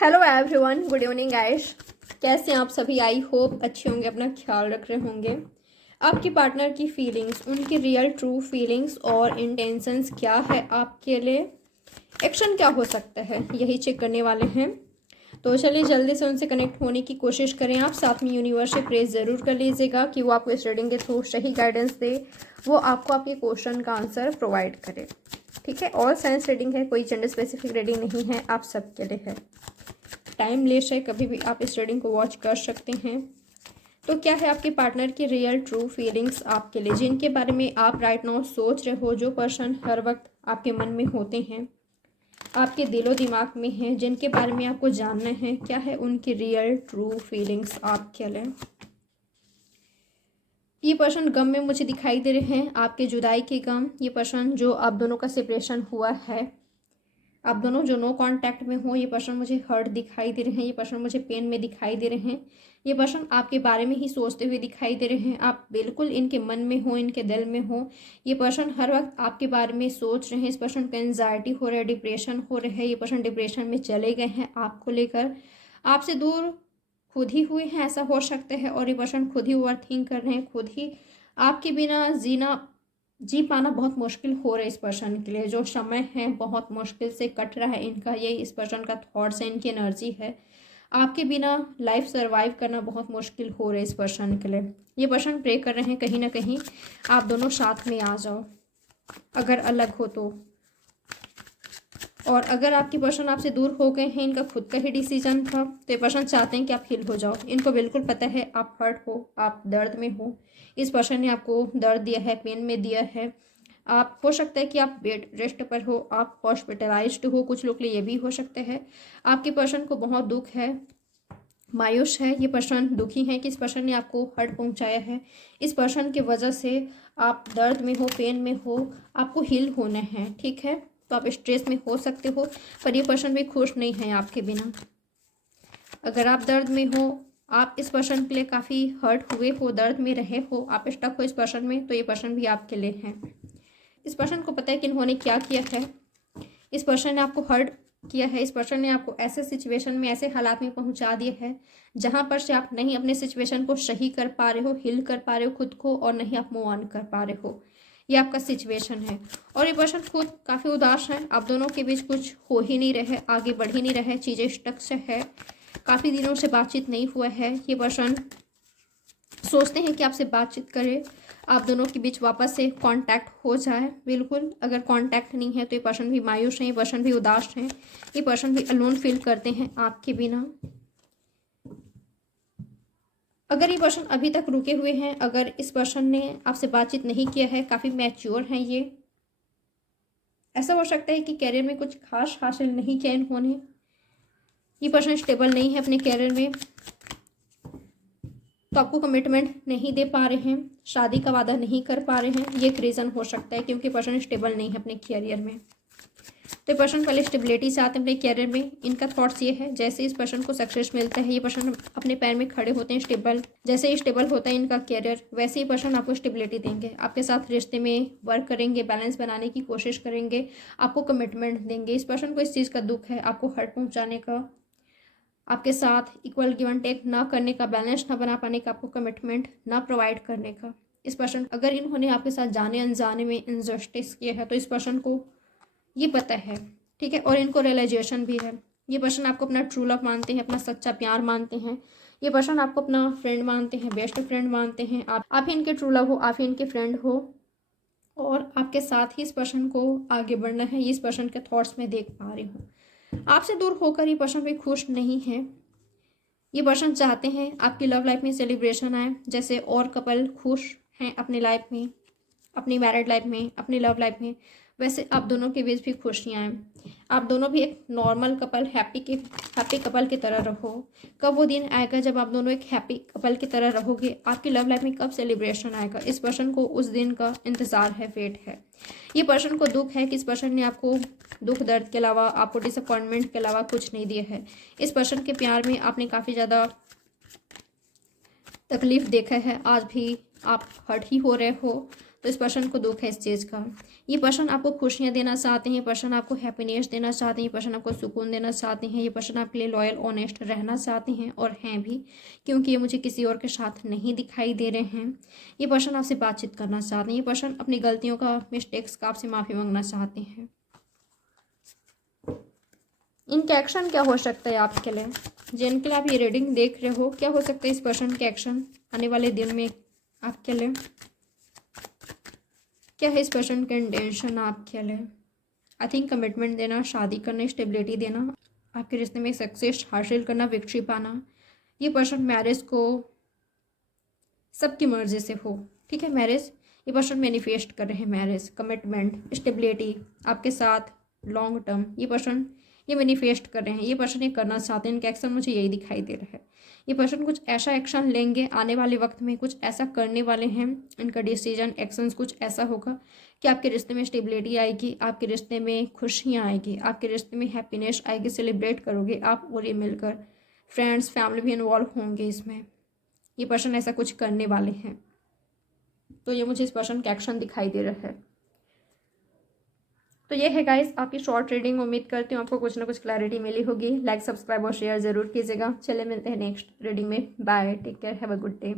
Hello everyone, good evening guys. कैसे हैं आप सभी? आई होप अच्छे होंगे, अपना ख्याल रख रहे होंगे। आपके पार्टनर की फीलिंग्स, उनकी रियल ट्रू फीलिंग्स और इंटेंशंस क्या है आपके लिए, एक्शन क्या हो सकता है, यही चेक करने वाले हैं। तो चलिए जल्दी से उनसे कनेक्ट होने की कोशिश करें। आप साथ में यूनिवर्स से प्रेस ज़रूर कर लीजिएगा कि वो आपको इस रीडिंग के थ्रू सही गाइडेंस दे, वो आपको आपके क्वेश्चन का आंसर प्रोवाइड करे। ठीक है, ऑल साइंस रीडिंग है, कोई जेंडर स्पेसिफिक रीडिंग नहीं है, आप सबके लिए है। टाइम लेस है, कभी भी आप इस रीडिंग को वॉच कर सकते हैं। तो क्या है आपके पार्टनर की रियल ट्रू फीलिंग्स आपके लिए, जिनके बारे में आप राइट नाउ सोच रहे हो, जो पर्सन हर वक्त आपके मन में होते हैं, आपके दिलो दिमाग में हैं, जिनके बारे में आपको जानना है, क्या है उनकी रियल ट्रू फीलिंग्स आपके लिए। ये पर्सन गम में मुझे दिखाई दे रहे हैं, आपके जुदाई के गम। ये पर्सन जो आप दोनों का सेपरेशन हुआ है, आप दोनों जो नो कांटेक्ट में हो, ये पर्सन मुझे हर्ट दिखाई दे रहे हैं, ये पर्सन मुझे पेन में दिखाई दे रहे हैं। ये पर्सन आपके बारे में ही सोचते हुए दिखाई दे रहे हैं, आप बिल्कुल इनके मन में हो, इनके दिल में हो। ये पर्सन हर वक्त आपके बारे में सोच रहे हैं। इस पर्सन को एंजाइटी हो रहा है, डिप्रेशन हो रहा है। ये पर्सन डिप्रेशन में चले गए हैं आपको लेकर, आपसे दूर खुद ही हुए हैं, ऐसा हो सकता है। और ये पर्सन खुद ही ओवर थिंक कर रहे हैं, खुद ही आपके बिना जी पाना बहुत मुश्किल हो रहा है इस पर्सन के लिए। जो समय है बहुत मुश्किल से कट रहा है इनका, ये इस पर्सन का थॉट्स है, इनकी एनर्जी है। आपके बिना लाइफ सर्वाइव करना बहुत मुश्किल हो रहा है इस पर्सन के लिए। ये पर्सन प्रे कर रहे हैं कहीं ना कहीं आप दोनों साथ में आ जाओ, अगर अलग हो तो। और अगर आपकी पर्सन आपसे दूर हो गए हैं, इनका खुद का ही डिसीजन था, तो ये पर्सन चाहते हैं कि आप हील हो जाओ। इनको बिल्कुल पता है आप हर्ट हो, आप दर्द में हो। इस पर्सन ने आपको दर्द दिया है, पेन में दिया है। आप हो सकता है कि आप बेड रेस्ट पर हो, आप हॉस्पिटलाइज्ड हो, कुछ लोग के लिए ये भी हो सकता है। आपके पर्सन को बहुत दुख है, मायूस है। ये पर्सन दुखी है कि इस पर्सन ने आपको हर्ट पहुंचाया है। इस पर्सन की वजह से आप दर्द में हो, पेन में हो, आपको हील होना है। ठीक है, तो आप स्ट्रेस में हो सकते हो, पर ये पर्सन भी खुश नहीं है आपके बिना। अगर आप दर्द में हो, आप इस पर्सन के लिए काफ़ी हर्ट हुए हो, दर्द में रहे हो, आप स्टक हो इस पर्सन में, तो ये पर्सन भी आपके लिए है। इस पर्सन को पता है कि इन्होंने क्या किया है। इस पर्सन ने आपको हर्ट किया है। इस पर्सन ने आपको ऐसे सिचुएशन में, ऐसे हालात में पहुंचा दिए है जहां पर से आप नहीं अपने सिचुएशन को सही कर पा रहे हो, हील कर पा रहे हो खुद को, और नहीं आप मूव ऑन कर पा रहे हो। ये आपका सिचुएशन है। और ये पर्सन खुद काफ़ी उदास है, आप दोनों के बीच कुछ हो ही नहीं रहे, आगे बढ़ ही नहीं रहे, चीज़ें स्टक से है, काफ़ी दिनों से बातचीत नहीं हुआ है। ये पर्सन सोचते हैं कि आपसे बातचीत करें, आप दोनों के बीच वापस से कांटेक्ट हो जाए। बिल्कुल अगर कांटेक्ट नहीं है तो ये पर्सन भी मायूस है, ये पर्सन भी उदास है, ये पर्सन भी अलोन फील करते हैं आपके बिना। अगर ये पर्सन अभी तक रुके हुए हैं, अगर इस पर्सन ने आपसे बातचीत नहीं किया है, काफ़ी मैच्योर हैं ये। ऐसा हो सकता है कि कैरियर में कुछ खास हासिल नहीं किया इन्होंने। ये पर्सन स्टेबल नहीं है अपने कैरियर में, तो आपको कमिटमेंट नहीं दे पा रहे हैं, शादी का वादा नहीं कर पा रहे हैं। ये एक रीज़न हो सकता है क्योंकि पर्सन स्टेबल नहीं है अपने कैरियर में। तो पर्सन पहले स्टेबिलिटी से आते हैं अपने कैरियर में। इनका थॉट्स ये है, जैसे इस पर्सन को सक्सेस मिलता है, ये पर्सन अपने पैर में खड़े होते हैं स्टेबल, जैसे ही स्टेबल होता है इनका कैरियर, वैसे ही पर्सन आपको स्टेबिलिटी देंगे, आपके साथ रिश्ते में वर्क करेंगे, बैलेंस बनाने की कोशिश करेंगे, आपको कमिटमेंट देंगे। इस पर्सन को इस चीज़ का दुख है, आपको हर्ट पहुँचाने का, आपके साथ इक्वल गिव एंड टेक ना करने का, बैलेंस ना बना पाने का, आपको कमिटमेंट ना प्रोवाइड करने का। इस पर्सन अगर इन्होंने आपके साथ जाने अनजाने में इनजस्टिस किया है, तो इस पर्सन को ये पता है। ठीक है, और इनको रियलाइजेशन भी है। ये पर्सन आपको अपना ट्रू लव मानते हैं, अपना सच्चा प्यार मानते हैं। ये पर्सन आपको अपना फ्रेंड मानते हैं, बेस्ट फ्रेंड मानते हैं। आप ही इनके ट्रू लव हो, आप ही इनके फ्रेंड हो, और आपके साथ ही इस पर्सन को आगे बढ़ना है। ये इस पर्सन के थॉट्स में देख पा रही हूँ। आपसे दूर होकर ये पर्सन भी खुश नहीं है। ये पर्सन चाहते हैं आपकी लव लाइफ में सेलिब्रेशन आए, जैसे और कपल खुश हैं अपनी लाइफ में, अपनी मैरिड लाइफ में, अपनी लव लाइफ में, वैसे आप दोनों के बीच भी खुशियाँ आएँ। आप दोनों भी एक नॉर्मल कपल, हैप्पी कपल की तरह रहो। कब वो दिन आएगा जब आप दोनों एक हैप्पी कपल की तरह रहोगे? आपकी लव लाइफ में कब सेलिब्रेशन आएगा? इस पर्सन को उस दिन का इंतज़ार है, वेट है। ये पर्सन को दुख है कि इस पर्सन ने आपको दुख दर्द के अलावा, आपको डिसअपॉइंटमेंट के अलावा कुछ नहीं दिया है। इस पर्सन के प्यार में आपने काफ़ी ज़्यादा तकलीफ देखा है, आज भी आप हर्ट ही हो रहे हो। तो इस पर्सन को दुख है इस चीज़ का। ये पर्सन आपको खुशियाँ देना चाहते हैं, ये पर्सन आपको हैप्पीनेस देना चाहते हैं, ये पर्सन आपको सुकून देना चाहते हैं, ये पर्सन आपके लिए लॉयल ऑनेस्ट रहना चाहते हैं और हैं भी, क्योंकि ये मुझे किसी और के साथ नहीं दिखाई दे रहे हैं। ये पर्सन आपसे बातचीत करना चाहते हैं, ये पर्सन अपनी गलतियों का, मिस्टेक्स का आपसे माफ़ी मांगना चाहते हैं। इनका एक्शन क्या हो सकता है आपके लिए, जिनके लिए आप ये रीडिंग देख रहे हो, क्या हो सकता है इस पर्सन के एक्शन आने वाले दिन में आपके लिए? क्या है इस पर्सन का इंटेंशन आपके लिए? आई थिंक कमिटमेंट देना, शादी करना, स्टेबिलिटी देना, आपके रिश्ते में सक्सेस हासिल करना, विक्ट्री पाना। ये पर्सन मैरिज को सबकी मर्जी से हो, ठीक है, मैरिज ये पर्सन मैनिफेस्ट कर रहे हैं, मैरिज, कमिटमेंट, स्टेबिलिटी आपके साथ लॉन्ग टर्म, ये पर्सन ये मैनिफेस्ट कर रहे हैं, ये पर्सन ये करना चाहते हैं। इनका एक्शन मुझे यही दिखाई दे रहा है। ये पर्सन कुछ ऐसा एक्शन लेंगे आने वाले वक्त में, कुछ ऐसा करने वाले हैं, इनका डिसीजन एक्शंस कुछ ऐसा होगा कि आपके रिश्ते में स्टेबिलिटी आएगी, आपके रिश्ते में खुशियाँ आएगी, आपके रिश्ते में हैप्पीनेस आएगी, सेलिब्रेट करोगे आप और ये मिलकर। फ्रेंड्स फैमिली भी इन्वॉल्व होंगे इसमें। ये पर्सन ऐसा कुछ करने वाले हैं, तो ये मुझे इस पर्सन का एक्शन दिखाई दे रहा है। तो ये है गाइस आपकी शॉर्ट रीडिंग। उम्मीद करती हूँ आपको कुछ ना कुछ क्लैरिटी मिली होगी। लाइक, सब्सक्राइब और शेयर जरूर कीजिएगा। चले मिलते हैं नेक्स्ट रीडिंग में। Bye, take care, have a good day.